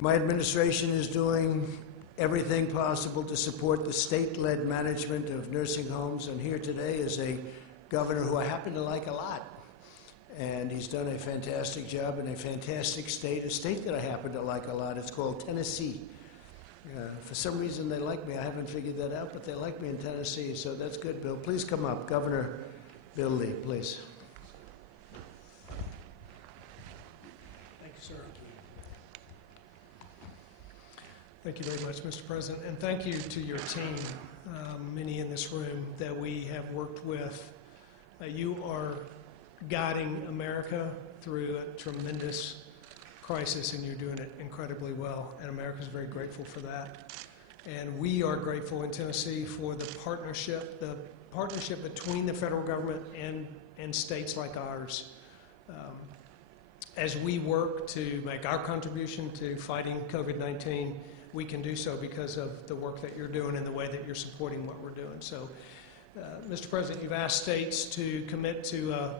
My administration is doing everything possible to support the state-led management of nursing homes, and here today is a governor who I happen to like a lot. And he's done a fantastic job in a fantastic state, a state that I happen to like a lot. It's called Tennessee. For some reason they like me. I haven't figured that out, but they like me in Tennessee, so that's good, Bill. Please come up. Governor Bill Lee, please. Thank you, sir. Thank you very much, Mr. President, and thank you to your team, many in this room that we have worked with. You are guiding America through a tremendous crisis, and you're doing it incredibly well, and America is very grateful for that. And we are grateful in Tennessee for the partnership between the federal government and states like ours. As we work to make our contribution to fighting COVID-19, we can do so because of the work that you're doing and the way that you're supporting what we're doing. So, Mr. President, you've asked states to commit to a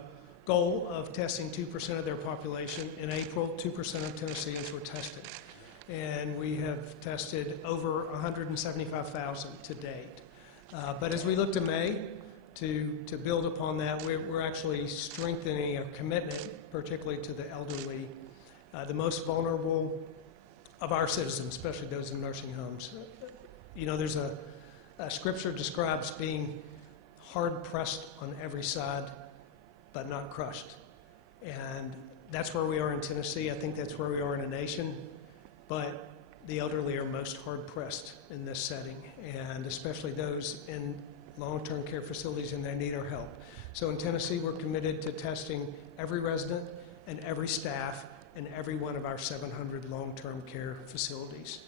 goal of testing 2% of their population. In April, 2% of Tennesseans were tested. And we have tested over 175,000 to date. But as we look to May, to build upon that, we're actually strengthening a commitment, particularly to the elderly, the most vulnerable of our citizens, especially those in nursing homes. You know, there's a scripture describes being hard-pressed on every side, but not crushed. And that's where we are in Tennessee. I think that's where we are in a nation. But the elderly are most hard-pressed in this setting, and especially those in long-term care facilities, and they need our help. So in Tennessee, we're committed to testing every resident and every staff in every one of our 700 long-term care facilities.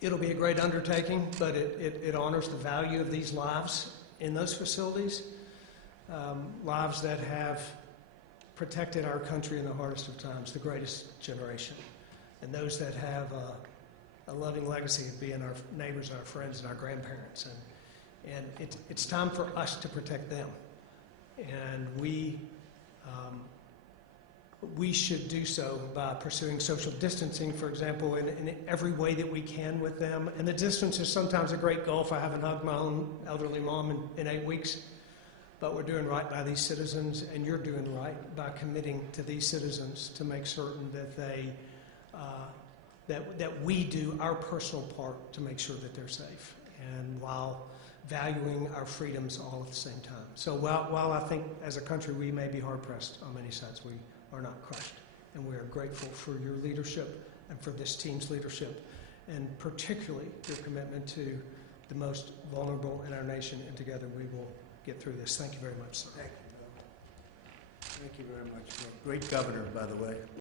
It'll be a great undertaking, but it honors the value of these lives in those facilities, lives that have protected our country in the hardest of times, the greatest generation, and those that have a loving legacy of being our neighbors and our friends and our grandparents. And it's time for us to protect them. And we should do so by pursuing social distancing, for example, in every way that we can with them. And the distance is sometimes a great gulf. I haven't hugged my own elderly mom in 8 weeks, but we're doing right by these citizens, and you're doing right by committing to these citizens to make certain that that we do our personal part to make sure that they're safe, and while valuing our freedoms all at the same time. So while I think as a country we may be hard-pressed on many sides, we are not crushed. And we are grateful for your leadership and for this team's leadership, and particularly your commitment to the most vulnerable in our nation, and together we will get through this. Thank you very much, sir. Thank you, Bill. Thank you very much, Bill. Great governor, by the way.